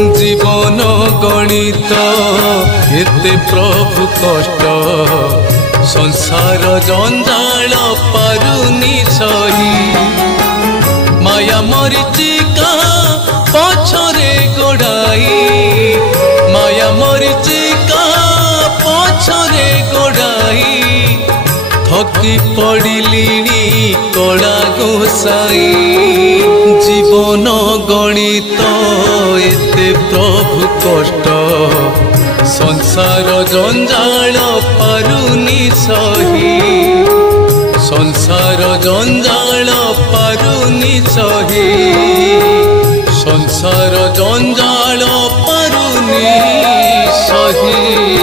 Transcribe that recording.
जीवन गणित एते प्रभु कष्ट संसार जंजाल पारुनी सही माया मरीचिका पछरे गोड़ाई माया मरीचिका पछरे गोड़ाई थकी पड़िलिणी कला गोसाई जीवन गणित एते प्रभु कष्ट संसार जंजाल पारुनी सही संसार जंजाल पारुनी सही संसार जंजाल पारुनी सही।